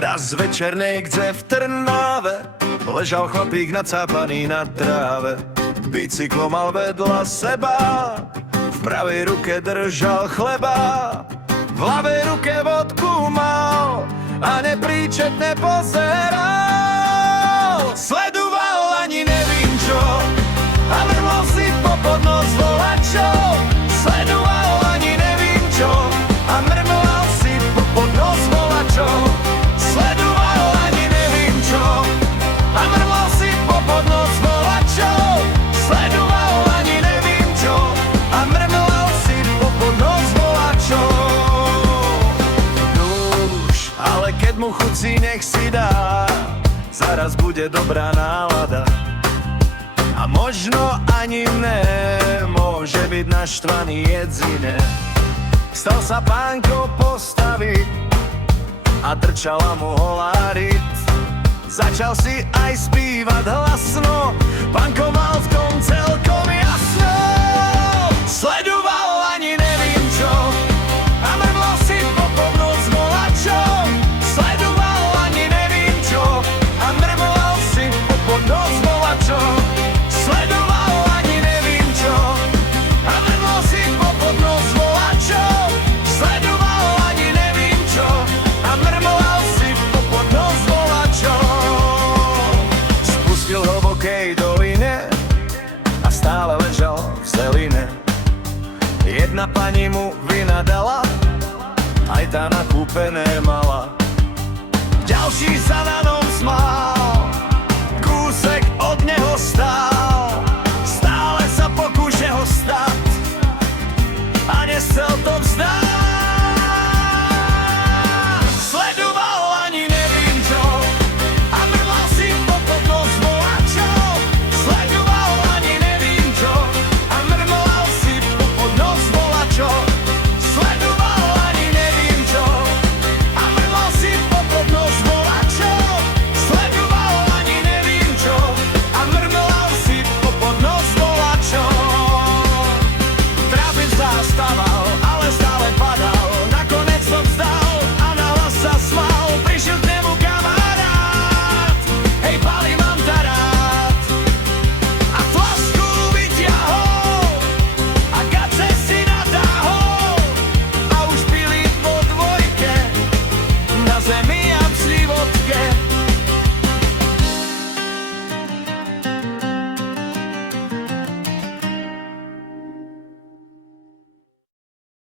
Raz večernej kde v Trnave ležal chlapík nacápaný na tráve. Bicyklo mal vedľa seba, v pravej ruke držal chleba, v ľavej ruke vodku mal a nepríčetne pozeral. Sledoval ani nevím čo a mrmlal si popod nos volačov. Sledoval ani nevím čo a mrmlal si popod nos volačov. Sledoval ani nevím čo a mrmlal si popod nos volačov. Sledoval ani nevím čo a mrmlal si popod nos volačov. Nuž, ale keď mu chucí, nech si dá, zaraz bude dobrá nálada. A možno ani môže byť naštvaný jedzine. Stal sa pánko postaviť a trčala mu holá ryt. Začal si aj spívať hlasno, pánko mal v tom celkom jasno. Sledoval ani nevím čo a mrmlal si popod nos volačov. Sledoval ani nevím čo a mrmlal si popod nos volačov. Sledoval ani nevím čo a mrmlal si popod nos volačov. Sledoval ani nevím čo a mrmlal si popod nos volačov. Spustil hlbokej doline a stále ležal v zeline. Jedna pani mu vynadala, aj tá nakúpené mala. Ďalší sa na ňom smál, kúsek od neho stál.